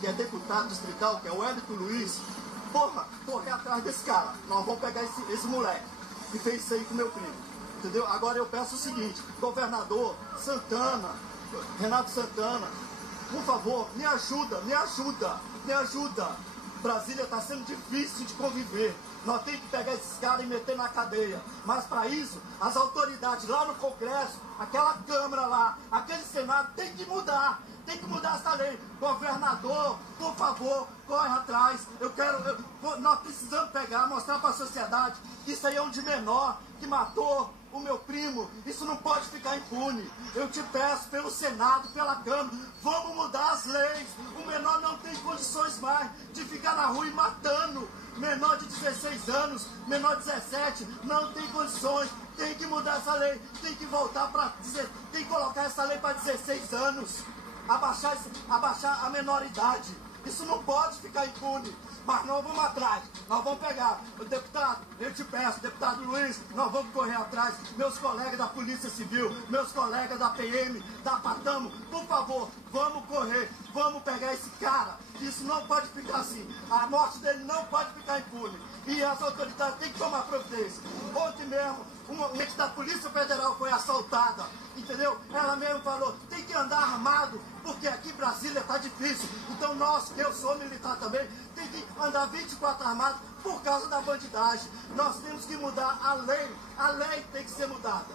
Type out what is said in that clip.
que é deputado distrital, que é o Wellington Luiz, porra, correr atrás desse cara. Nós vamos pegar esse moleque que fez isso aí com meu primo. Entendeu? Agora eu peço o seguinte, governador Santana, Renato Santana, por favor, me ajuda, me ajuda, me ajuda. Brasília está sendo difícil de conviver. Nós temos que pegar esses caras e meter na cadeia. Mas para isso, as autoridades lá no Congresso, aquela Câmara lá, aquele Senado, tem que mudar. Tem que mudar essa lei. Governador, por favor, corre atrás. Nós precisamos pegar, mostrar para a sociedade que isso aí é um de menor que matou o meu primo. Isso não pode ficar impune. Eu te peço pelo Senado, pela Câmara, vamos mudar as leis. O menor não tem condições mais de ficar na rua e matando. Menor de 16 anos, menor de 17, não tem condições. Tem que mudar essa lei. Tem que voltar para... Tem que colocar essa lei para 16 anos. Abaixar a menoridade. Isso não pode ficar impune. Mas nós vamos atrás, nós vamos pegar. O deputado, eu te peço, deputado Luiz, nós vamos correr atrás. Meus colegas da Polícia Civil, meus colegas da PM, da Patamo, por favor, vamos correr, vamos pegar esse cara. Isso não pode ficar assim. A morte dele não pode ficar impune. E as autoridades têm que tomar providência. Ontem mesmo, uma gente da Polícia Federal foi assaltada, entendeu? Ela mesmo falou, tem que andar armado, porque aqui em Brasília está difícil. Então nós, que eu sou militar também, tem que andar 24 armados por causa da bandidagem. Nós temos que mudar a lei tem que ser mudada.